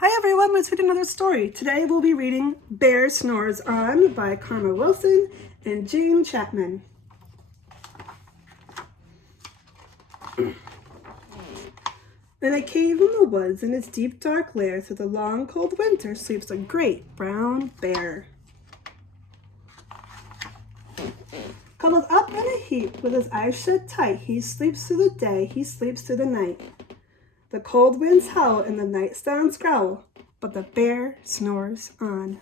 Hi everyone, let's read another story. Today we'll be reading Bear Snores On by Karma Wilson and Jane Chapman. In a cave in the woods, in its deep dark lair, through the long cold winter, sleeps a great brown bear. Cuddled up in a heap, with his eyes shut tight, he sleeps through the day, he sleeps through the night. The cold winds howl and the night sounds growl, but the bear snores on.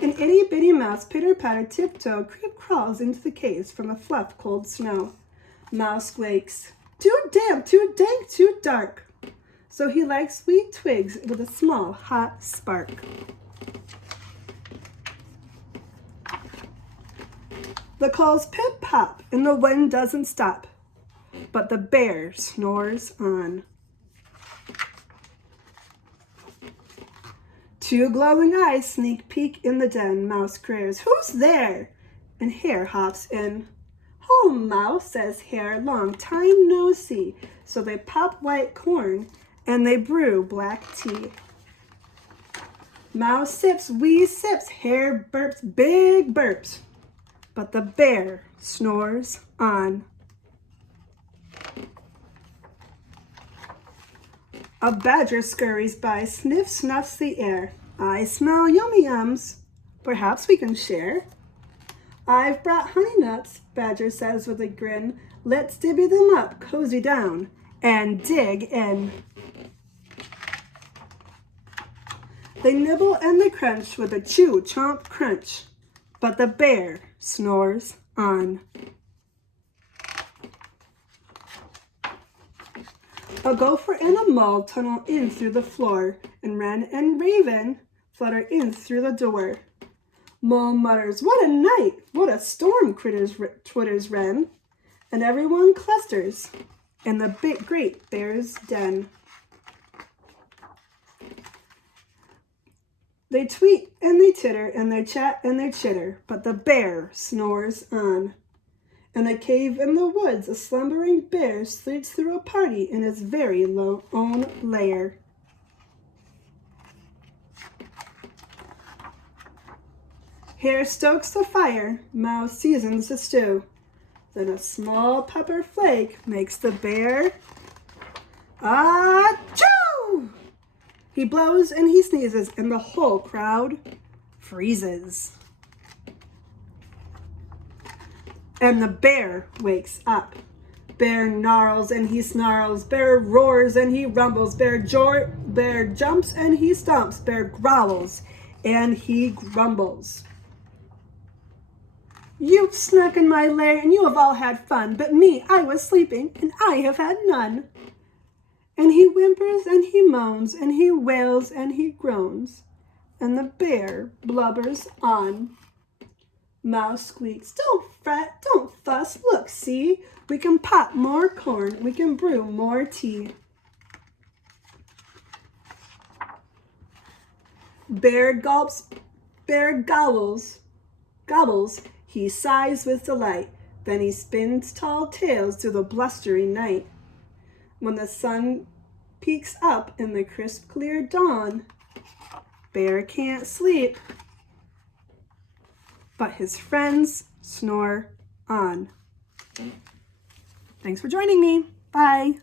An itty-bitty mouse, pitter-patter, tiptoe, creep-crawls into the caves from a fluff cold snow. Mouse squeaks, "Too damp, too dank, too dark." So he likes sweet twigs with a small hot spark. The calls pip-pop and the wind doesn't stop, but the bear snores on. Two glowing eyes sneak peek in the den. Mouse queries, "Who's there?" And Hare hops in. "Oh, Mouse," says Hare, "long time no see." So they pop white corn and they brew black tea. Mouse sips wee sips, Hare burps big burps, but the bear snores on. A badger scurries by, sniff snuffs the air. "I smell yummy yums, perhaps we can share." "I've brought honey nuts," Badger says with a grin. "Let's divvy them up, cozy down, and dig in." They nibble and they crunch with a chew, chomp, crunch, but the bear snores on. A gopher and a mole tunnel in through the floor, and wren and raven flutter in through the door. Mole mutters, "What a night! What a storm!" twitters wren, and everyone clusters in the big great bear's den. They tweet and they titter and they chat and they chitter, but the bear snores on. In a cave in the woods, a slumbering bear sleeps through a party in his very own lair. Hare stokes the fire, Mouse seasons the stew. Then a small pepper flake makes the bear achoo! He blows and he sneezes, and the whole crowd freezes. And the bear wakes up. Bear gnarls and he snarls. Bear roars and he rumbles. Bear jumps and he stomps. Bear growls and he grumbles. "You've snuck in my lair and you have all had fun, but me, I was sleeping and I have had none." And he whimpers and he moans and he wails and he groans, and the bear blubbers on. Mouse squeaks, "Don't fret, don't fuss, look, see, we can pop more corn, we can brew more tea." Bear gulps, bear gobbles, he sighs with delight, then he spins tall tales through the blustery night. When the sun peeks up in the crisp clear dawn, Bear can't sleep, but his friends snore on. Thanks for joining me. Bye.